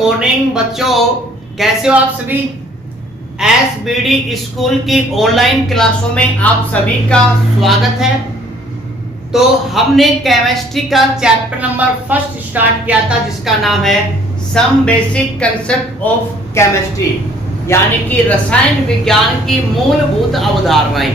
Morning बच्चों, कैसे हो आप सभी। एसबीडी स्कूल की ऑनलाइन क्लासों में आप सभी का स्वागत है। तो हमने केमिस्ट्री का चैप्टर नंबर फर्स्ट स्टार्ट किया था, जिसका नाम है some basic concept of chemistry, यानी कि रसायन विज्ञान की मूलभूत अवधारणाएं।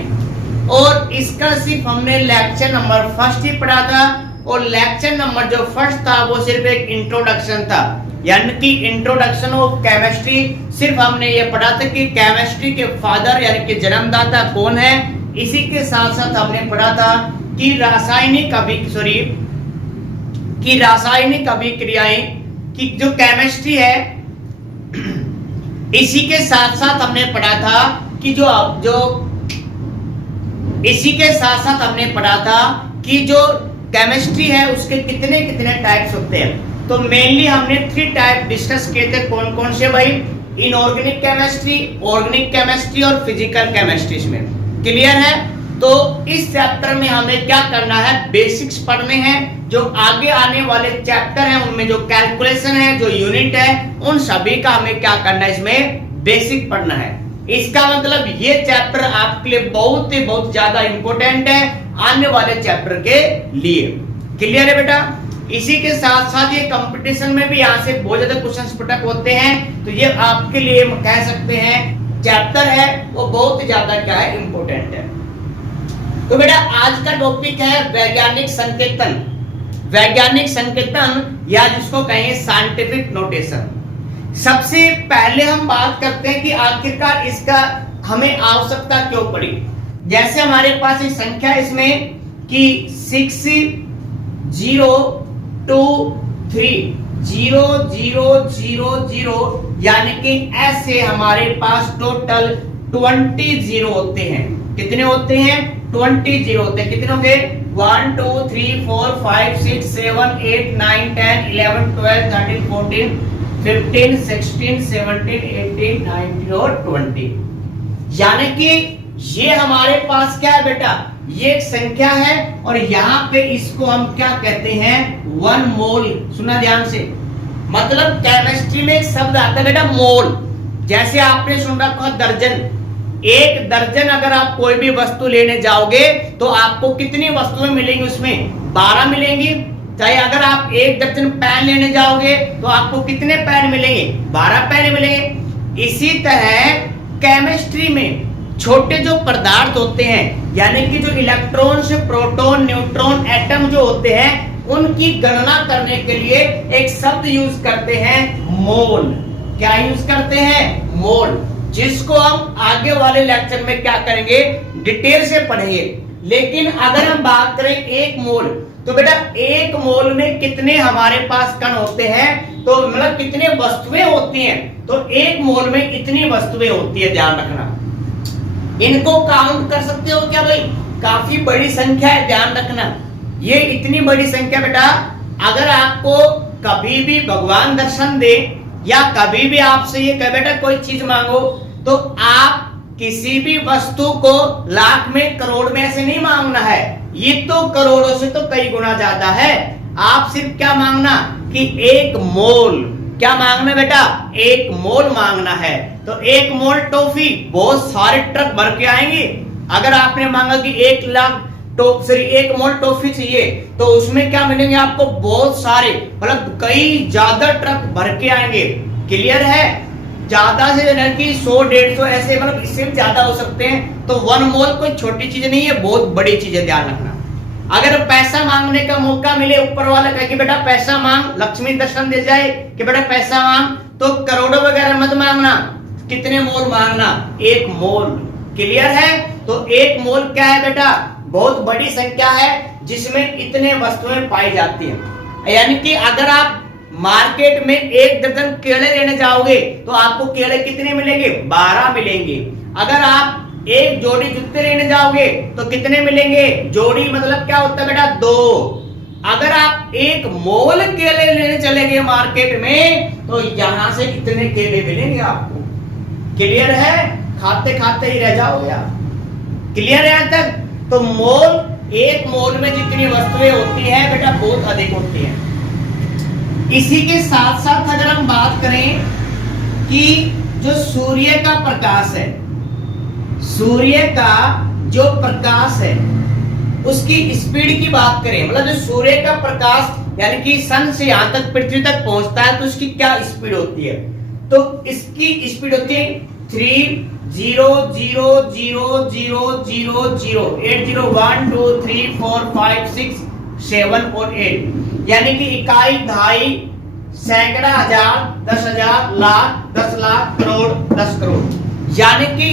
और इसका सिर्फ हमने लेक्चर नंबर फर्स्ट ही पढ़ा था, और लेक्चर नंबर जो फर्स्ट था वो सिर्फ एक इंट्रोडक्शन था, यानी कि इंट्रोडक्शन ऑफ केमिस्ट्री। सिर्फ हमने ये पढ़ा था कि केमिस्ट्री के फादर यानी कि जन्मदाता कौन है। इसी के साथ साथ हमने पढ़ा था कि रासायनिक अभिक्रियाएं की जो केमिस्ट्री है, इसी के साथ साथ हमने पढ़ा था कि जो केमिस्ट्री है उसके कितने कितने टाइप्स होते हैं। तो मेनली हमने 3 टाइप डिस्कस किए थे। कौन कौन से भाई? इनऑर्गेनिक केमिस्ट्री, ऑर्गेनिक केमिस्ट्री और फिजिकल केमिस्ट्री में। क्लियर है? तो इस चैप्टर में हमें क्या करना है, बेसिक्स पढ़ने हैं। जो आगे आने वाले चैप्टर हैं उनमें जो कैलकुलेशन है, जो यूनिट है, उन सभी का हमें क्या करना है, इसमें बेसिक पढ़ना है। इसका मतलब ये चैप्टर आपके लिए बहुत ही बहुत ज्यादा इंपॉर्टेंट है आने वाले चैप्टर के लिए। क्लियर है बेटा? इसी के साथ साथ ये कंपटीशन में भी यहाँ से बहुत ज्यादा क्वेश्चंस पुटअप होते हैं, तो ये आपके लिए कह सकते हैं चैप्टर है वो बहुत ज्यादा क्या है, इंपॉर्टेंट है। तो बेटा आज का टॉपिक है वैज्ञानिक संकेतन। वैज्ञानिक संकेतन या जिसको कहेंगे साइंटिफिक नोटेशन। सबसे पहले हम बात करते हैं कि आखिरकार इसका हमें आवश्यकता क्यों पड़ी। जैसे हमारे पास एक संख्या इसमें कि 60230000, यानी कि ऐसे हमारे पास टोटल 20 जीरो होते हैं। कितने होते हैं? 20 जीरो होते हैं। कितने होंगे? 1 2 3 4 5 6 7 8 9 10 11 12 13 14 15 16 17 18 19 और 20। यानी कि ये हमारे पास क्या है बेटा, ये एक संख्या है, और यहाँ पे इसको हम क्या कहते हैं, 1 मोल। सुना ध्यान से, मतलब केमिस्ट्री में एक शब्द आता है बेटा मोल। जैसे आपने सुन रखा दर्जन, एक दर्जन अगर आप कोई भी वस्तु लेने जाओगे तो आपको कितनी वस्तुएं मिलेंगी, उसमें 12 मिलेंगी। चाहे अगर आप 1 दर्जन पेन लेने जाओगे तो आपको कितने पेन मिलेंगे? 12 पेन मिलेंगे। इसी तरह केमिस्ट्री में छोटे जो पदार्थ होते हैं, यानी कि जो इलेक्ट्रॉन्स, प्रोटॉन, न्यूट्रॉन, एटम जो होते हैं, उनकी गणना करने के लिए एक शब्द यूज करते हैं, मोल। क्या यूज करते हैं? मोल, जिसको हम आगे वाले लेक्चर में क्या करेंगे, डिटेल से पढ़ेंगे। लेकिन अगर हम बात करें 1 मोल, तो बेटा 1 मोल में कितने हमारे पास कण होते हैं, तो मतलब कितने वस्तुएं होती हैं। तो 1 मोल में इतनी वस्तुएं होती है, ध्यान रखना। इनको काउंट कर सकते हो क्या भाई? काफी बड़ी संख्या है, ध्यान रखना। ये इतनी बड़ी संख्या बेटा, अगर आपको कभी भी भगवान दर्शन दे या कभी भी आपसे ये कहे बेटा कोई चीज मांगो, तो आप किसी भी वस्तु को लाख में, करोड़ में ऐसे नहीं मांगना है। ये तो करोड़ों से तो कई गुना ज्यादा है। आप सिर्फ क्या मांगना कि 1 मोल। क्या मांगना बेटा? 1 मोल मांगना है। तो 1 मोल टॉफी बहुत सारे ट्रक भर के आएंगे। अगर आपने मांगा कि 1 मोल टॉफी चाहिए, तो उसमें क्या मिलेंगे आपको? बहुत सारे, मतलब कई ज्यादा ट्रक भर के आएंगे। क्लियर है? ज्यादा से कि 100-150 ऐसे, मतलब इससे भी ज्यादा हो सकते हैं। तो 1 मोल कोई छोटी चीज नहीं है, बहुत बड़ी चीज है, ध्यान रखना। अगर पैसा मांगने का मौका मिले, ऊपर वाला कहे कि बेटा पैसा मांग, लक्ष्मी दर्शन दे जाए कि बेटा पैसा मांग, तो करोड़ों वगैरह मत मांगना। कितने मोल मांगना? 1 मोल। क्लियर है? तो 1 मोल क्या है बेटा? बहुत बड़ी संख्या है जिसमें इतने वस्तुएं पाई जाती हैं। यानी कि अगर आप मार्केट में 1 दर्जन केले लेने जाओगे तो आपको केले कितने मिलेंगे? 12 मिलेंगे। अगर आप 1 जोड़ी जूते लेने जाओगे तो कितने मिलेंगे? जोड़ी मतलब क्या होता है बेटा? 2। अगर आप 1 मोल केले लेने चले गए मार्केट में, तो यहां से कितने केले मिलेंगे आपको? क्लियर है? खाते खाते ही रह जाओगे आप। क्लियर है यहां तक? तो मोल, 1 मोल में जितनी वस्तुएं होती हैं बेटा बहुत अधिक होती हैं। इसी के साथ साथ अगर हम बात करें कि जो सूर्य का प्रकाश है, सूर्य का जो प्रकाश है उसकी स्पीड की बात करें, मतलब जो सूर्य का प्रकाश यानी कि सन से यहां तक पृथ्वी तक पहुंचता है तो उसकी क्या स्पीड होती है, तो इसकी स्पीड होती है 300000801234567 और 8, यानी कि इकाई, दहाई, सैकड़ा, हजार, 10,000, लाख, 10 लाख, करोड़, 10 करोड़, यानी कि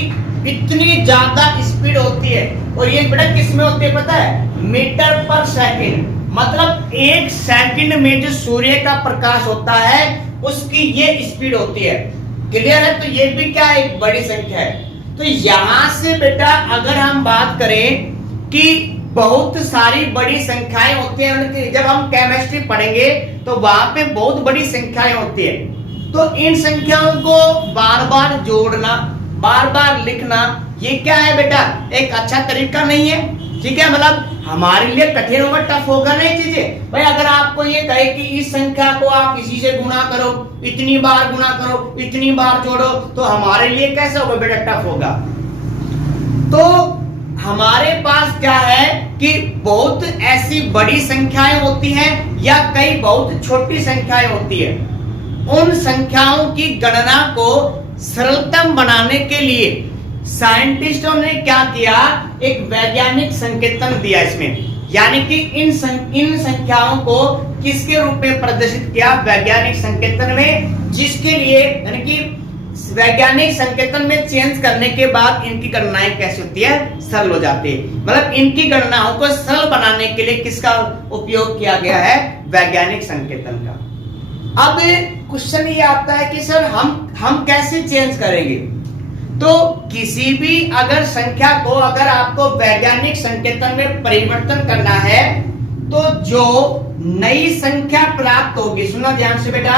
इतनी ज्यादा स्पीड होती है। और ये बेटा किस में होती है पता है? मीटर पर सेकंड, मतलब 1 सेकंड में जो सूर्य का प्रकाश होता है उसकी ये स्पीड होती है। क्लियर है? तो ये भी क्या एक बड़ी संख्या है। तो यहां से बेटा अगर हम बात करें कि बहुत सारी बड़ी संख्याएं होती हैं, जब हम केमिस्ट्री पढ़ेंगे तो वहां पे बहुत बड़ी संख्याएं होती है, तो इन संख्याओं को बार बार जोड़ना, बार बार लिखना, ये क्या है बेटा? एक अच्छा तरीका नहीं है। ठीक है, मतलब हमारे लिए कठिन होगा, टफ होगा ना ये चीजें। भाई अगर आपको ये कहे कि इस संख्या को आप इसी से गुणा करो, इतनी बार गुणा करो, इतनी बार जोड़ो, तो हमारे लिए कैसा होगा बेटा? टफ होगा। तो हमारे पास क्या है कि बहुत ऐसी बड़ी संख्याएं होती हैं या कई बहुत छोटी संख्याएं होती है। उन संख्याओं की गणना को सरलतम बनाने के लिए साइंटिस्टों ने क्या किया? एक वैज्ञानिक संकेतन दिया इसमें, यानी कि इन संख्याओं को किसके रूप में प्रदर्शित किया? वैज्ञानिक संकेतन में, जिसके लिए यानी कि वैज्ञानिक संकेतन में चेंज करने के बाद इनकी गणनाएं कैसे होती है? सरल हो जाती है। मतलब इनकी गणनाओं को सरल बनाने के लिए किसका उपयोग किया गया है? वैज्ञानिक संकेतन का। अब क्वेश्चन ये आता है कि सर हम कैसे चेंज करेंगे? तो किसी भी अगर संख्या को अगर आपको वैज्ञानिक संकेतन में परिवर्तन करना है तो जो नई संख्या प्राप्त होगी, सुना ध्यान से बेटा,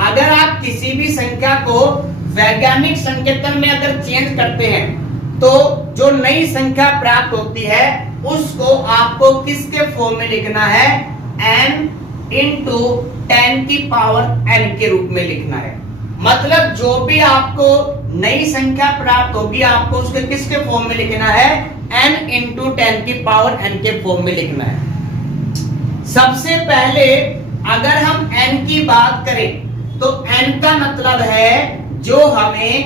अगर आप किसी भी संख्या को वैज्ञानिक संकेतन में अगर चेंज करते हैं तो जो नई संख्या प्राप्त होती है उसको आपको किसके फॉर्म में लिखना है? n इंटू 10 की पावर n के रूप में लिखना है। मतलब जो भी आपको नई संख्या प्राप्त होगी आपको उसके किसके फॉर्म में लिखना है? n इंटू 10 की पावर n के फॉर्म में लिखना है। सबसे पहले अगर हम n की बात करें तो n का मतलब है जो हमें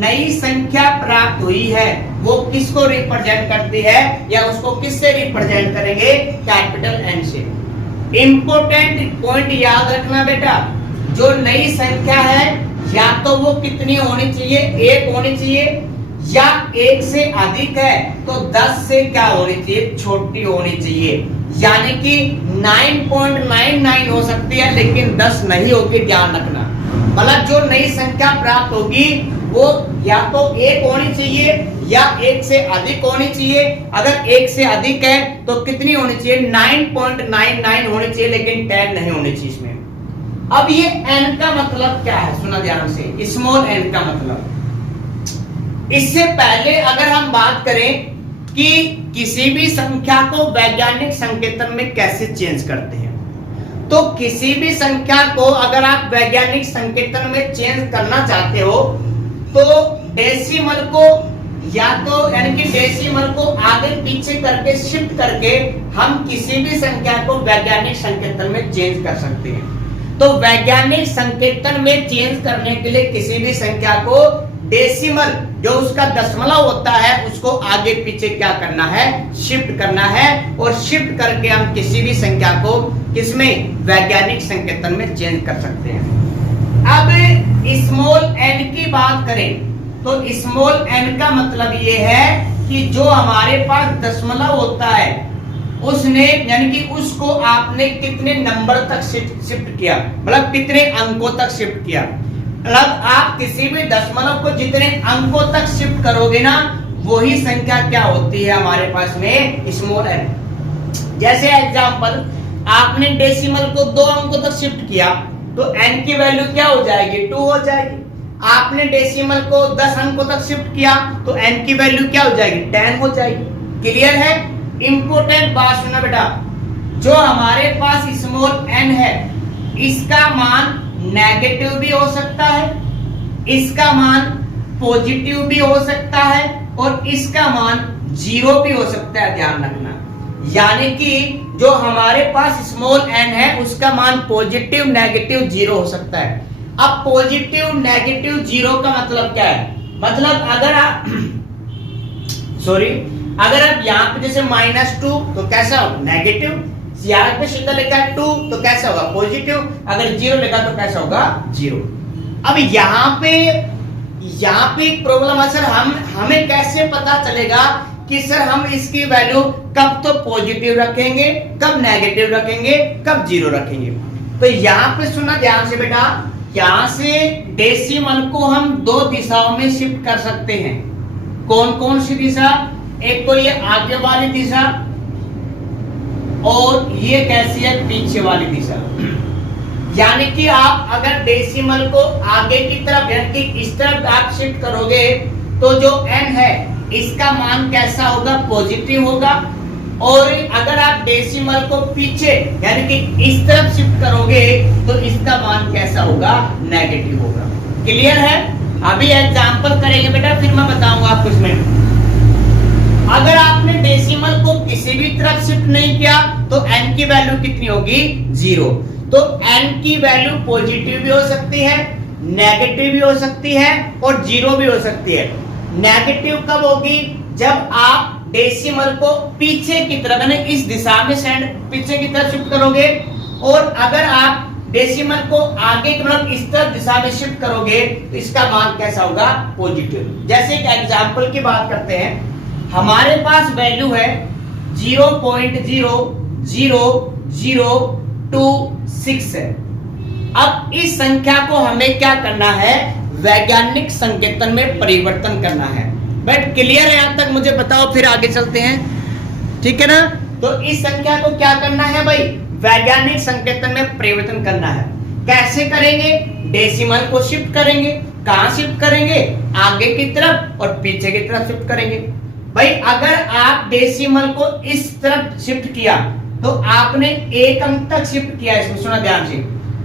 नई संख्या प्राप्त हुई है वो किसको रिप्रेजेंट करती है, या उसको किससे रिप्रेजेंट करेंगे? कैपिटल N से। इंपॉर्टेंट पॉइंट याद रखना बेटा, जो नई संख्या है या तो वो कितनी होनी चाहिए? 1 होनी चाहिए, या 1 से अधिक है तो 10 से क्या होनी चाहिए? छोटी होनी चाहिए। यानी कि 9.99 हो सकती है लेकिन 10 नहीं होगी, ध्यान रखना। मतलब जो नई संख्या प्राप्त होगी वो या तो 1 होनी चाहिए या 1 से अधिक होनी चाहिए। अगर 1 से अधिक है तो कितनी होनी चाहिए? 9.99 होनी चाहिए, लेकिन 10 नहीं होनी चाहिए इसमें। अब ये n का मतलब क्या है? सुना ध्यान से, स्मॉल n का मतलब। इससे पहले अगर हम बात करें कि किसी भी संख्या को वैज्ञानिक संकेतन में कैसे चेंज करते हैं, तो किसी भी संख्या को अगर आप वैज्ञानिक संकेतन में चेंज करना चाहते हो तो डेसिमल को या तो यानी कि डेसिमल को आगे पीछे करके शिफ्ट करके हम किसी भी संख्या को वैज्ञानिक संकेतन में चेंज कर सकते हैं। तो वैज्ञानिक संकेतन में चेंज करने के लिए किसी भी संख्या को डेसिमल जो उसका दशमलव होता है उसको आगे पीछे क्या करना है? शिफ्ट करना है। और शिफ्ट करके हम किसी भी संख्या को किसमें? वैज्ञानिक संकेतन में चेंज कर सकते हैं। अब स्मॉल n की बात करें तो स्मॉल n का मतलब ये है कि जो हमारे पास दशमलव होता है उसने यानी कि उसको आपने कितने नंबर तक शिफ्ट किया, मतलब कितने अंकों तक शिफ्ट किया। मतलब आप किसी भी दशमलव को जितने अंकों तक शिफ्ट करोगे ना वही संख्या क्या होती है हमारे पास में? Small n। जैसे एग्जांपल आपने डेसिमल को 2 अंकों तक शिफ्ट किया तो n की वैल्यू क्या हो जाएगी? 2 हो जाएगी। आपने डेसिमल को 10 अंकों तक शिफ्ट किया तो n की वैल्यू क्या हो जाएगी? 10 हो जाएगी। क्लियर है? इंपॉर्टेंट बात सुना बेटा, जो हमारे पास स्मॉल n है इसका मान नेगेटिव भी हो सकता है, इसका मान पॉजिटिव भी हो सकता है और इसका मान 0 भी हो सकता है, ध्यान रखना। यानी कि जो हमारे पास स्मॉल n है उसका मान पॉजिटिव, नेगेटिव, 0 हो सकता है। अब पॉजिटिव, नेगेटिव, 0 का मतलब क्या है? मतलब अगर आप अगर आप यहाँ पे जैसे -2 तो कैसा होगा? नेगेटिव। यहाँ पे सीधा लिखा है 2 तो कैसा होगा? पॉजिटिव। अगर 0 लिखा तो कैसा होगा? 0। अब यहाँ पे एक प्रॉब्लम है सर, हमें कैसे पता चलेगा कि सर हम इसकी वैल्यू कब तो पॉजिटिव रखेंगे, कब नेगेटिव रखेंगे, कब 0 रखेंगे? तो यहाँ पे सुनना ध्यान से बेटा, यहाँ से डेसिमल को हम 2 दिशाओं में शिफ्ट कर सकते हैं। कौन कौन सी दिशा? एक तो ये आगे वाली दिशा और ये कैसी है? पीछे वाली दिशा। यानी कि आप अगर डेसिमल को आगे की तरफ यानी कि इस तरफ आप शिफ्ट करोगे तो जो n है इसका मान कैसा होगा? पॉजिटिव होगा। और अगर आप डेसिमल को पीछे यानी कि इस तरफ शिफ्ट करोगे तो इसका मान कैसा होगा? नेगेटिव होगा। क्लियर है? अभी एग्जांपल करेंगे बेटा, फिर मैं बताऊंगा आपको इसमें। अगर आपने डेसिमल को किसी भी तरफ शिफ्ट नहीं किया तो n की वैल्यू कितनी होगी? 0। तो n की वैल्यू पॉजिटिव भी हो सकती है, नेगेटिव भी हो सकती है और 0 भी हो सकती है। नेगेटिव कब होगी? जब आप डेसिमल को पीछे की तरफ यानी इस दिशा में पीछे की तरफ शिफ्ट करोगे, और अगर आप डेसिमल को आगे की तरफ इस तरफ दिशा में शिफ्ट करोगे तो इसका मान कैसा होगा? पॉजिटिव। जैसे एक एग्जांपल की बात करते हैं, हमारे पास वैल्यू है 0.00026 है। अब इस संख्या को हमें क्या करना है? वैज्ञानिक संकेतन में परिवर्तन करना है। बट क्लियर है यहां तक? मुझे बताओ, फिर आगे चलते हैं, ठीक है ना? तो इस संख्या को क्या करना है भाई? वैज्ञानिक संकेतन में परिवर्तन करना है। कैसे करेंगे? डेसिमल को शिफ्ट करेंगे। कहां शिफ्ट करेंगे? आगे की तरफ और पीछे की तरफ शिफ्ट करेंगे। भाई अगर आप डेसिमल को इस तरफ शिफ्ट किया तो आपने एक अंक तक शिफ्ट किया, इसमें सुना ध्यान से,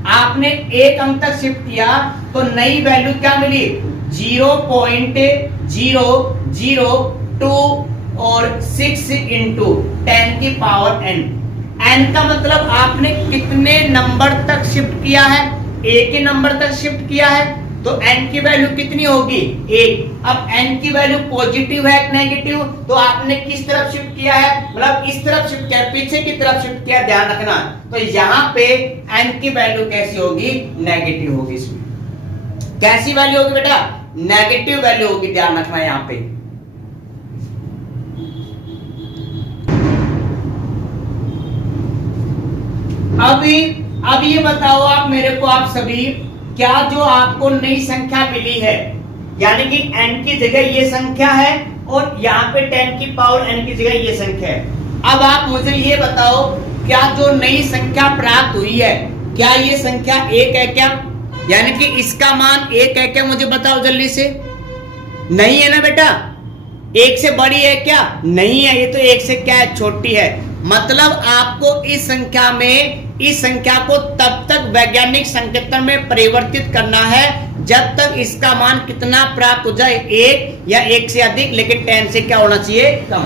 आपने एक अंक तक शिफ्ट किया तो नई वैल्यू क्या मिली? 0.002 और 6 इंटू 10 की पावर n। n का मतलब आपने कितने नंबर तक शिफ्ट किया है? एक ही नंबर तक शिफ्ट किया है तो n की वैल्यू कितनी होगी? 1। अब n की वैल्यू पॉजिटिव है नेगेटिव, तो आपने किस तरफ शिफ्ट किया है? मतलब इस तरफ शिफ्ट किया, पीछे की तरफ शिफ्ट किया, ध्यान रखना। तो यहाँ पे n की वैल्यू कैसी होगी? नेगेटिव होगी। इसमें कैसी वैल्यू होगी बेटा? नेगेटिव वैल्यू होगी, ध्यान रखना यहाँ पे। अब ये बताओ आप मेरे को, आप सभी, क्या जो आपको नई संख्या मिली है यानी कि n की जगह ये संख्या है और यहाँ पे 10 की पावर n की जगह ये संख्या है। अब आप मुझे ये बताओ, क्या जो नई संख्या प्राप्त हुई है क्या ये संख्या 1 है क्या? यानी कि इसका मान 1 है क्या? मुझे बताओ जल्दी से। नहीं है ना बेटा? 1 से बड़ी है क्या? नहीं है, ये तो 1 से क्या है? छोटी है। मतलब आपको इस संख्या को तब तक वैज्ञानिक संकेतन में परिवर्तित करना है जब तक इसका मान कितना प्राप्त हो जाए? 1 या 1 से अधिक, लेकिन 10 से क्या होना चाहिए? कम।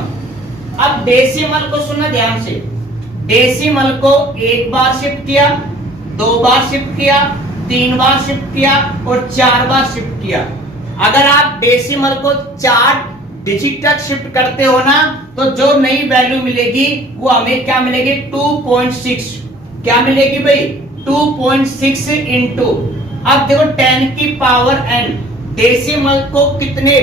अब डेसिमल को सुनना ध्यान से। डेसिमल को 1 बार शिफ्ट किया, 2 बार शिफ्ट किया, 3 बार शिफ्ट किया और 4 बार शिफ्ट किया। अगर आप डेसिमल को 4 डिजिट तक शिफ्ट करते हो ना तो जो नई वैल्यू मिलेगी वो हमें क्या मिलेगी? 2.6। क्या मिलेगी भाई? 2.6 इंटू, अब देखो 10 की पावर n, डेसिमल को कितने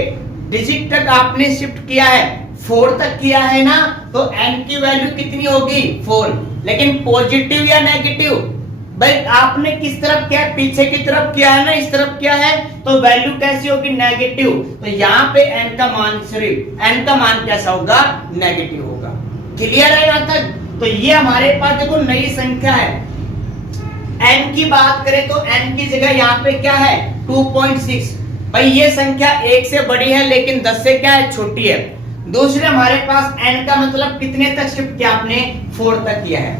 डिजिट तक आपने शिफ्ट किया है? 4 तक किया है ना, तो n की वैल्यू कितनी होगी? 4। लेकिन पॉजिटिव या नेगेटिव? भाई आपने किस तरफ किया? पीछे की तरफ किया है ना, इस तरफ किया है, तो वैल्यू कैसी होगी? नेगेटिव। तो यहाँ पे n का मान n का मान कैसा होगा? नेगेटिव होगा। क्लियर है यहाँ तक? तो ये हमारे पास देखो नई संख्या है। n की बात करें तो n की जगह यहाँ पे क्या है? 2.6। भाई ये संख्या 1 से बड़ी है लेकिन 10 से क्या है? छोटी है। दूसरे हमारे पास n का मतलब कितने तक शिफ्ट किया आपने? 4 तक किया है।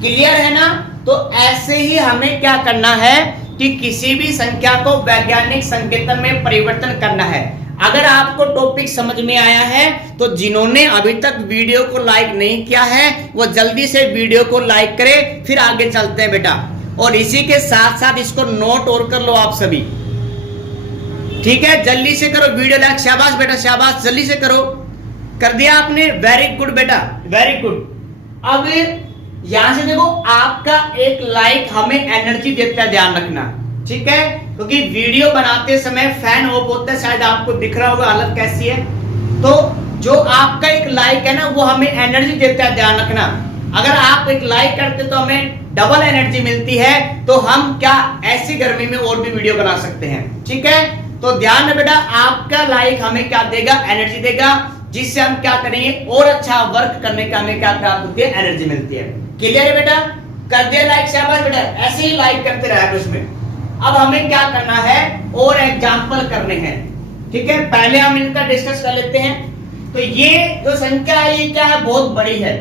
क्लियर है ना? तो ऐसे ही हमें क्या करना है कि किसी भी संख्या को वैज्ञानिक संकेतन में परिवर्तन करना है। अगर आपको टॉपिक समझ में आया है तो जिन्होंने अभी तक वीडियो को लाइक नहीं किया है वो जल्दी से वीडियो को लाइक करें, फिर आगे चलते हैं बेटा। और इसी के साथ साथ इसको नोट और कर लो आप सभी, ठीक है? जल्दी से करो वीडियो लाइक। शाबाश बेटा शाबाश, जल्दी से करो। कर दिया आपने? वेरी गुड बेटा, वेरी गुड। अब यहां से देखो, आपका एक लाइक हमें एनर्जी देता है, ध्यान रखना, ठीक है? क्योंकि वीडियो बनाते समय फैन ऑफ होता है, शायद आपको दिख रहा होगा हालत कैसी है। तो जो आपका एक लाइक है ना वो हमें एनर्जी देता है, ध्यान रखना। अगर आप एक लाइक करते तो हमें डबल एनर्जी मिलती है, तो हम क्या ऐसी गर्मी में और भी वीडियो बना सकते हैं, ठीक है? तो ध्यान में बेटा, आपका लाइक हमें क्या देगा? एनर्जी देगा, जिससे हम क्या करेंगे और अच्छा वर्क करने का हमें क्या प्राप्त होती है? एनर्जी मिलती है। क्लियर है बेटा? कर दिया लाइक, शाबाश बेटा, ऐसे ही लाइक करते रहा उसमें। अब हमें क्या करना है? और एग्जाम्पल करने हैं, ठीक है? पहले हम इनका डिस्कस कर लेते हैं। तो ये जो संख्या है ये क्या है? बहुत बड़ी है।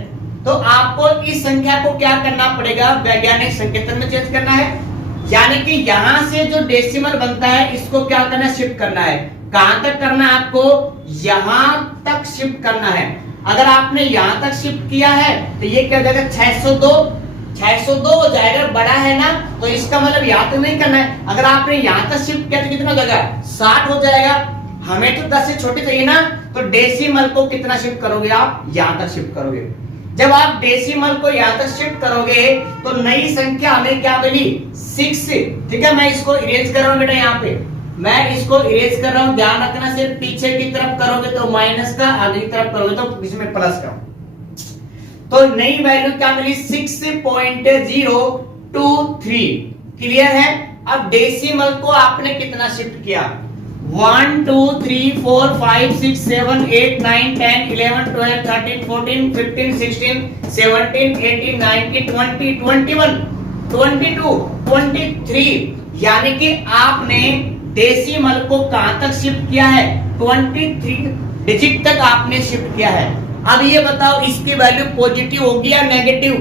तो आपको इस संख्या को क्या करना पड़ेगा? वैज्ञानिक संकेतन में चेंज करना है, यानी कि यहां से जो डेसिमल बनता है इसको क्या करना है? शिफ्ट करना है। कहां तक करना है आपको? यहां तक शिफ्ट करना है। अगर आपने यहां तक शिफ्ट किया है तो ये क्या हो जाएगा? 602 हो जाएगा, बड़ा है ना, तो इसका मतलब यहां तक नहीं करना है। अगर आपने यहां तक शिफ्ट किया तो कितना हो जाएगा? 60 हो जाएगा। हमें तो 10 से छोटी चाहिए ना, तो डेसिमल को कितना शिफ्ट करोगे आप? यहां तक शिफ्ट करोगे। जब आप डेसिमल को यहां तक शिफ्ट करोगे तो नई संख्या हमें क्या मिली? 6, ठीक है? मैं इसको इरेज कर रहा हूं बेटा, यहाँ पे मैं इसको इरेज कर रहा हूं, ध्यान रखना। सिर्फ पीछे की तरफ करोगे तो माइनस का, आगे की तरफ करोगे तो इसमें प्लस का। तो नई वैल्यू क्या मिली? 6.023। क्लियर है? अब डेसिमल को आपने कितना शिफ्ट किया? 1 2 3 4 5 6 7 8 9 10 11 12 13 14 15 16 17 18 19 20 21 22 23, यानी कि आपने डेसिमल को कहां तक शिफ्ट किया है? 23 डिजिट तक आपने शिफ्ट किया है। अब ये बताओ इसकी वैल्यू पॉजिटिव होगी या नेगेटिव?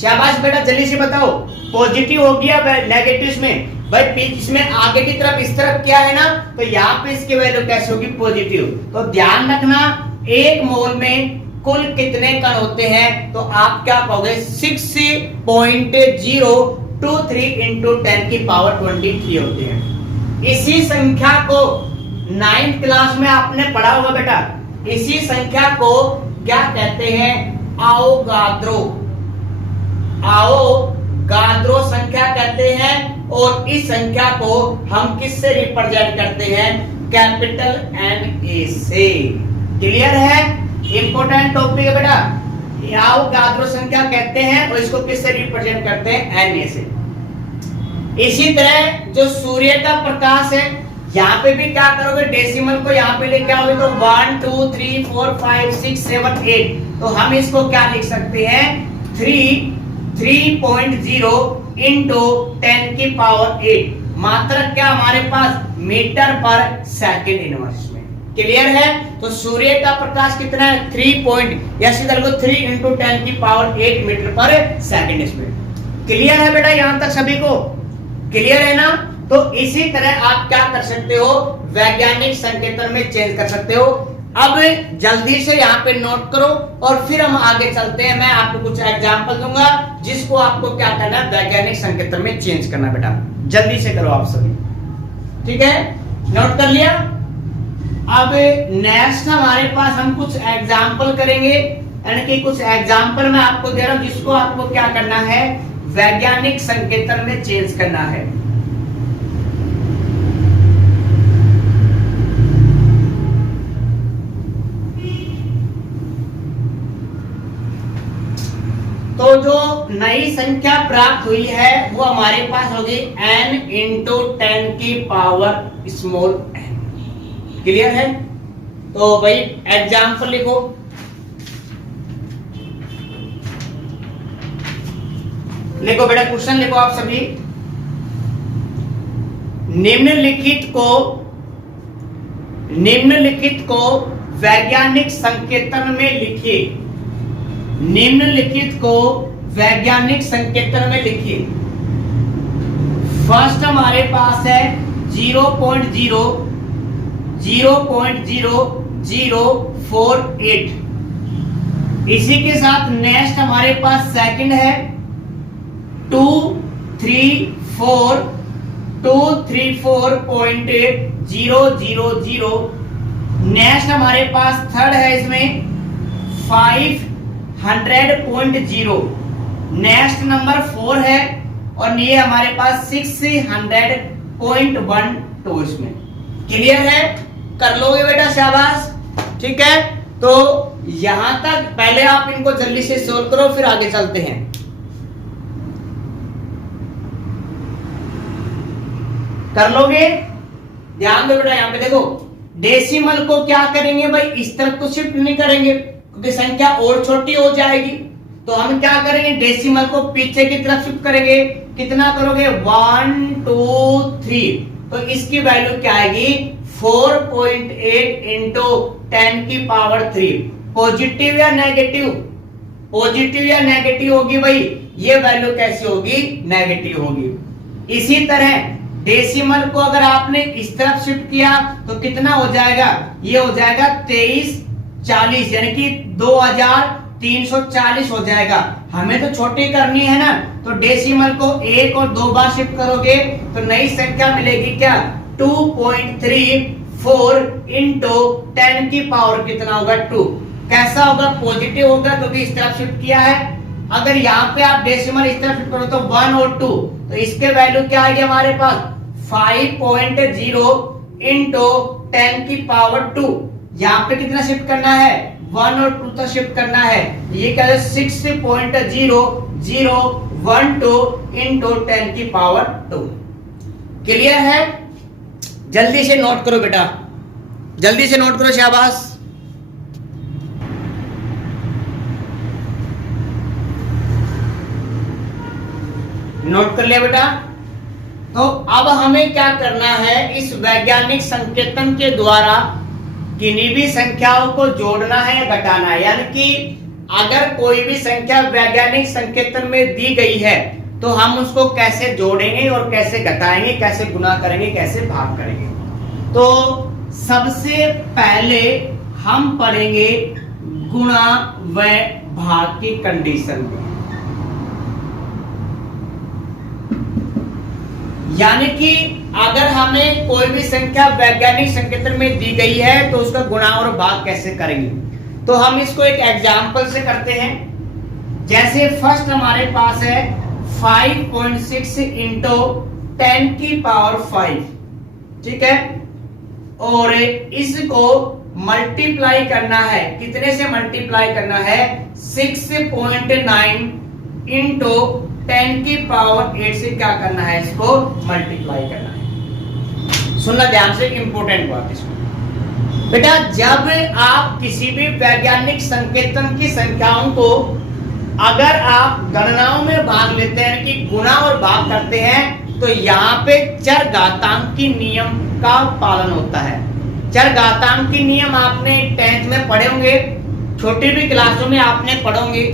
शाबाश बेटा, जल्दी से बताओ, पॉजिटिव होगी या नेगेटिव? इसमें भाई इसमें आगे की तरफ इस तरफ क्या है ना, तो यहाँ पे इसकी वैल्यू कैसे होगी? पॉजिटिव। तो ध्यान रखना, एक मोल में कुल कितने कण होते हैं? तो आप क्या कहोगे? 6.023 इंटू 10 की पावर 23 होते हैं। इसी संख्या को 9th क्लास में आपने पढ़ा होगा बेटा। इसी संख्या को क्या कहते हैं? आवोगाद्रो संख्या कहते हैं। और इस संख्या को हम किससे रिप्रेजेंट करते हैं? कैपिटल एन ए से। क्लियर है? इंपॉर्टेंट टॉपिक है बेटा। आवोगाद्रो संख्या कहते हैं और इसको किससे रिप्रेजेंट करते हैं? एन ए से। इसी तरह जो सूर्य का प्रकाश है, यहाँ पे भी क्या करोगे? डेसिमल को यहाँ पे लेके आओगे तो 1 2 3 4 5 6 7 8, तो हम इसको क्या लिख सकते हैं? 3.0 इंटू 10 की पावर 8। मात्रक क्या हमारे पास? मीटर पर सेकंड इनवर्स में। क्लियर है? तो सूर्य का प्रकाश कितना है? 3 इंटू 10 की पावर 8 मीटर पर सेकंड इसमें। क्लियर है बेटा यहां तक सभी को? क्लियर है ना? तो इसी तरह आप क्या कर सकते हो? वैज्ञानिक संकेतन में चेंज कर सकते हो। अब जल्दी से यहाँ पे नोट करो और फिर हम आगे चलते हैं। मैं आपको कुछ एग्जांपल दूंगा जिसको आपको क्या करना है? वैज्ञानिक संकेतन में चेंज करना बेटा। जल्दी से करो आप सभी, ठीक है? नोट कर लिया? अब नेक्स्ट हमारे पास हम कुछ एग्जांपल करेंगे, यानी कि कुछ एग्जांपल मैं आपको दे रहा हूं जिसको आपको क्या करना है? वैज्ञानिक संकेतन में चेंज करना है। तो जो नई संख्या प्राप्त हुई है वो हमारे पास होगी n इंटू 10 की पावर स्मॉल n। क्लियर है? तो भाई एग्जाम्पल लिखो। लिखो बेटा, क्वेश्चन लिखो आप सभी। निम्नलिखित को वैज्ञानिक संकेतन में लिखिए। निम्नलिखित को वैज्ञानिक संकेतन में लिखिए। फर्स्ट हमारे पास है 0.00048। इसी के साथ नेक्स्ट हमारे पास सेकंड है 234.000। नेक्स्ट हमारे पास थर्ड है इसमें 500.0। नेक्स्ट नंबर 4 है और ये हमारे पास 600.12 इसमें। क्लियर है? कर लोगे बेटा, शाबाश। ठीक है, तो यहां तक पहले आप इनको जल्दी से सोल्व करो, फिर आगे चलते हैं। कर लोगे? ध्यान दो बेटा, यहां पे देखो डेसिमल को क्या करेंगे भाई, इस तरफ तो शिफ्ट नहीं करेंगे क्योंकि संख्या और छोटी हो जाएगी। तो हम क्या करेंगे, डेसिमल को पीछे की तरफ शिफ्ट करेंगे। कितना करोगे, 1 2 3। तो इसकी वैल्यू क्या आएगी, 4.8 इंटू 10 की पावर 3। पॉजिटिव या नेगेटिव? पॉजिटिव या नेगेटिव होगी भाई, ये वैल्यू कैसी होगी, नेगेटिव होगी। इसी तरह डेसिमल को अगर आपने इस तरफ शिफ्ट किया तो कितना हो जाएगा, ये हो जाएगा 2340, यानी कि 2340 हो जाएगा। हमें तो छोटी करनी है ना, तो डेसिमल को 1 और 2 बार शिफ्ट करोगे तो नई संख्या मिलेगी क्या, 2.34 इंटू 10 की पावर कितना होगा, 2। कैसा होगा, पॉजिटिव होगा क्योंकि इस तरफ शिफ्ट किया है। अगर यहाँ पे आप डेसिमल इस तरफ शिफ्ट करो तो 1 और 2, तो इसके वैल्यू क्या आएगी हमारे पास, 5.0 इंटू 10 की पावर 2। यहाँ पे कितना शिफ्ट करना है, 1 और 2 तक शिफ्ट करना है। ये क्या है, 6.0012 इंटू 10 की पावर 2। क्लियर है? जल्दी से नोट करो बेटा, जल्दी से नोट करो, शाबाश। नोट कर लिया बेटा? तो अब हमें क्या करना है, इस वैज्ञानिक संकेतन के द्वारा किन्हीं भी संख्याओं को जोड़ना है या घटाना है। यानी कि अगर कोई भी संख्या वैज्ञानिक संकेतन में दी गई है तो हम उसको कैसे जोड़ेंगे और कैसे घटाएंगे, कैसे गुना करेंगे, कैसे भाग करेंगे। तो सबसे पहले हम पढ़ेंगे गुणा व भाग की कंडीशन को। यानी कि अगर हमें कोई भी संख्या वैज्ञानिक संकेतन में दी गई है तो उसका गुणा और भाग कैसे करेंगे, तो हम इसको एक एग्जांपल से करते हैं। जैसे फर्स्ट हमारे पास है 5.6 इंटू 10 की पावर 5, ठीक है, और इसको मल्टीप्लाई करना है, कितने से मल्टीप्लाई करना है, 6.9 इंटू 10 की पावर 8 से क्या करना है, इसको मल्टीप्लाई करना है। सुनना ध्यान से, इंपॉर्टेंट बात इसको बेटा। जब आप किसी भी वैज्ञानिक संकेतन की संख्याओं को अगर आप गणनाओं में भाग लेते हैं कि गुणा और भाग करते हैं, तो यहाँ पे चरघातांकी नियम का पालन होता है। चरघातांकी नियम आपने 10th में पढ़े होंगे, छोटी भी क्लासों में आपने पढ़ोगे।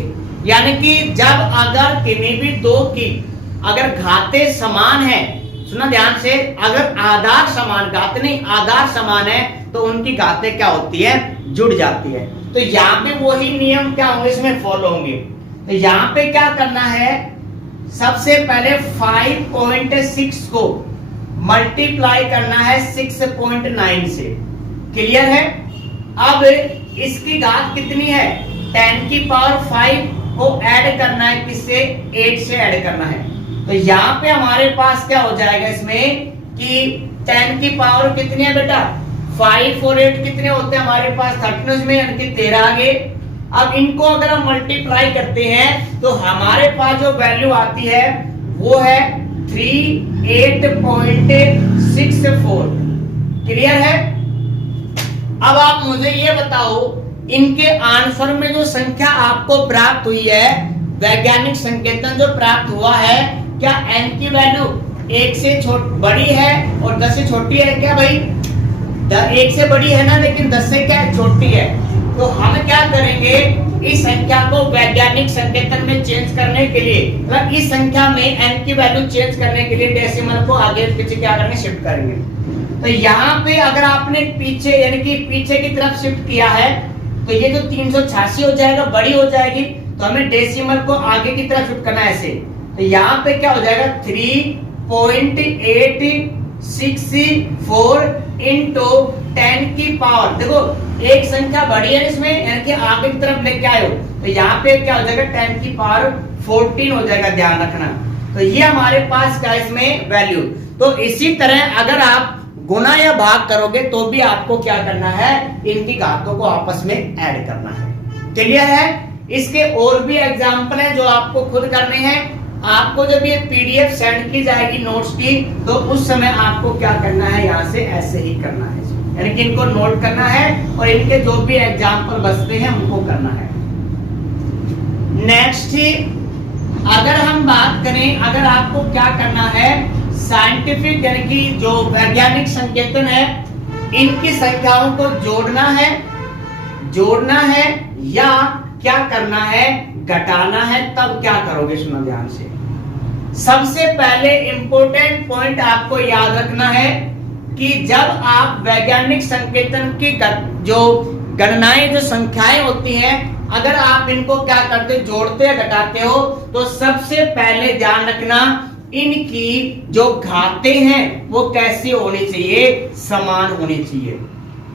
यानी कि जब अगर किन्हीं भी दो की अगर घातें समान है, सुना ध्यान से, अगर आधार समान, घात नहीं आधार समान है, तो उनकी घातें क्या होती है, जुड़ जाती है। तो यहाँ पे वही नियम क्या होंगे, इसमें फॉलो होंगे। तो यहाँ पे क्या करना है, सबसे पहले 5.6 को मल्टीप्लाई करना है 6.9 से। क्लियर है? अब इसकी घात कितनी है, 10 की पावर 5 को ऐड करना है, किससे, 8 से ऐड करना है। तो यहाँ पे हमारे पास क्या हो जाएगा इसमें कि 10 की पावर कितनी है बेटा, 5 और 8 कितने होते हैं हमारे पास, 13 में, यानी कि 13 आ गए। अब इनको अगर हम मल्टीप्लाई करते हैं तो हमारे पास जो वैल्यू आती है वो है 38.64। क्लियर है? अब आप मुझे ये बताओ, इनके आंसर में जो संख्या आपको प्राप्त हुई है, वैज्ञानिक संकेतन जो प्राप्त हुआ है, क्या n की वैल्यू 1 से बड़ी है और 10 से छोटी है क्या भाई? 1 से बड़ी है ना, लेकिन 10 से क्या छोटी है। तो हम क्या करेंगे, इस संख्या को वैज्ञानिक संकेतन में चेंज करने के लिए, मतलब इस संख्या में n की वैल्यू चेंज करने के लिए डेसिमल को आगे पीछे क्या करेंगे, शिफ्ट करेंगे। तो यहाँ पे अगर आपने पीछे यानी कि पीछे की तरफ शिफ्ट किया है तो ये जो 386 हो जाएगा, बड़ी हो जाएगी, तो हमें डेसिमल को आगे की तरफ शिफ्ट करना है ऐसे। तो यहाँ पे क्या हो जाएगा 3.864 इंटू 10 की पावर, देखो एक संख्या बड़ी है इसमें यानी कि आगे की तरफ लेके आए हो, तो यहाँ पे क्या हो जाएगा 10 की पावर 14 हो जाएगा, ध्यान रखना। तो ये हमारे पास का इसमें वैल्यू। तो इसी तरह अगर आप गुना या भाग करोगे तो भी आपको क्या करना है, इनकी घातों को आपस में ऐड करना है। क्लियर है? इसके और भी एग्जांपल हैं जो आपको खुद करने हैं। आपको जब ये पीडीएफ सेंड की जाएगी नोट्स की, तो उस समय आपको क्या करना है, यहाँ से ऐसे ही करना है, यानी कि इनको नोट करना है और इनके जो भी एग्जांपल बचते हैं उनको करना है। नेक्स्ट, अगर हम बात करें, अगर आपको क्या करना है, साइंटिफिक यानी कि जो वैज्ञानिक संकेतन है, इनकी संख्याओं को जोड़ना है या क्या करना है, घटाना है, तब क्या करोगे, सुनो ध्यान से। सबसे पहले इंपॉर्टेंट पॉइंट आपको याद रखना है कि जब आप वैज्ञानिक संकेतन की जो गणनाएं, जो संख्याएं होती हैं, अगर आप इनको क्या करते, जोड़ते या घटाते हो, तो सबसे पहले ध्यान रखना इनकी जो घातें हैं वो कैसी होनी चाहिए, समान होनी चाहिए।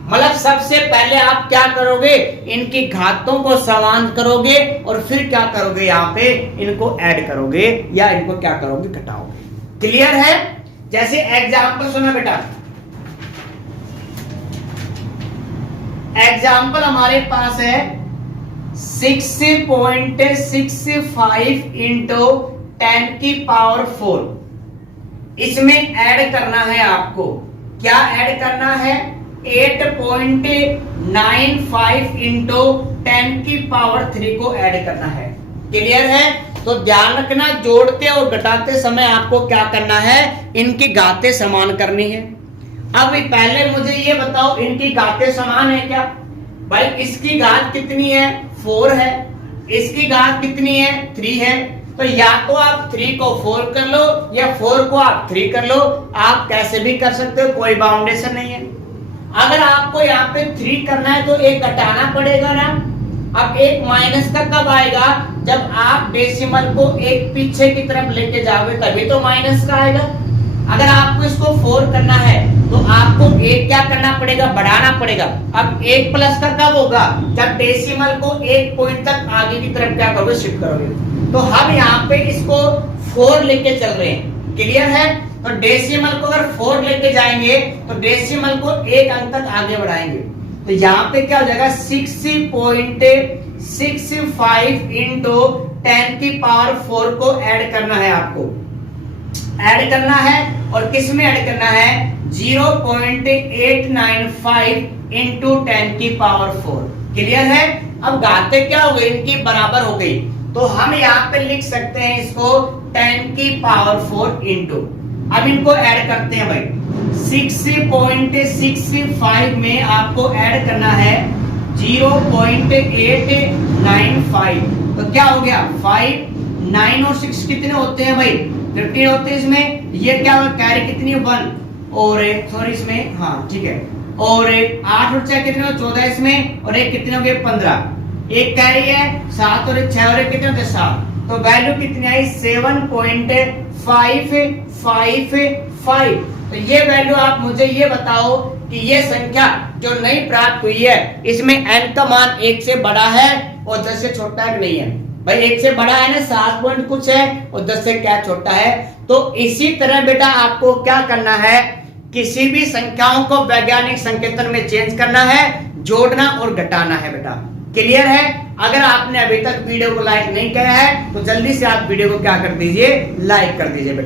मतलब सबसे पहले आप क्या करोगे, इनकी घातों को समान करोगे और फिर क्या करोगे, यहाँ पे इनको ऐड करोगे या इनको क्या करोगे, घटाओगे। क्लियर है? जैसे एग्जाम्पल सुना बेटा, एग्जाम्पल हमारे पास है 6.65 इंटू 10 की पावर 4। इसमें ऐड करना है आपको, क्या ऐड करना है, 8.95 इंटू 10 की पावर 3 को ऐड करना है। क्लियर है? तो ध्यान रखना, जोड़ते और घटाते समय आपको क्या करना है, इनकी घातें समान करनी है। अब पहले मुझे ये बताओ, इनकी घातें समान है क्या? भाई इसकी घात कितनी है, 4 है, इसकी घात कितनी है, 3 है। तो या तो आप 3 को 4 कर लो या 4 को आप 3 कर लो, आप कैसे भी कर सकते हो, कोई बाउंडेशन नहीं है। अगर आपको यहाँ पे 3 करना है तो एक घटाना पड़ेगा ना। अब एक माइनस का कब आएगा, जब आप डेसिमल को एक पीछे की तरफ लेके जाओगे तभी तो माइनस का आएगा। अगर आपको इसको 4 करना है तो आपको एक क्या करना पड़ेगा, बढ़ाना पड़ेगा। अब एक प्लस का कब होगा, जब डेसिमल को एक पॉइंट तक आगे की तरफ क्या करोगे, शिफ्ट करोगे। तो हम यहाँ पे इसको 4 लेके चल रहे हैं। क्लियर है? तो डेसिमल को अगर 4 लेके जाएंगे तो डेसिमल को एक अंक तक आगे बढ़ाएंगे, तो यहाँ पे क्या हो जाएगा, 6.65 इंटू 10 की पावर 4 को ऐड करना है, आपको ऐड करना है। और किस में ऐड करना है, 0.895 इंटू 10 की पावर 4। क्लियर है? अब घातें क्या हो गई, इनकी बराबर हो गई, तो हम यहाँ पे लिख सकते हैं इसको 10 की पावर 4 इंटू, अब इनको ऐड करते हैं भाई, 6.65 में आपको ऐड करना है 0.895, तो क्या हो गया 5, 9 और 6 कितने होते हैं भाई, 15 होते हैं इसमें। ये क्या होगा, कैरी कितनी है 1, और सॉरी इसमें, हाँ ठीक है, और 8 और 6 कितने हो 14 इसमें, और एक कितने हो गए 15, एक कैरी है 7 और 6 और एक कितने होते 7, तो वैल्यू कितनी आई 7.555। तो ये वैल्यू आप मुझे ये बताओ कि ये संख्या जो नई प्राप्त हुई है, इसमें n का मान 1 से बड़ा है और 10 से छोटा है नहीं है। भाई 1 से बड़ा है ना, 7 पॉइंट कुछ है, और 10 से क्या छोटा है। तो इसी तरह बेटा आपको क्या करना है, किसी भी संख्याओं को वैज्ञानिक संकेतन में चेंज करना है, जोड़ना और घटाना है बेटा। क्लियर है? अगर आपने अभी तक वीडियो को लाइक नहीं किया है तो जल्दी से आप वीडियो को क्या कर दीजिए, लाइक कर दीजिए बेटा।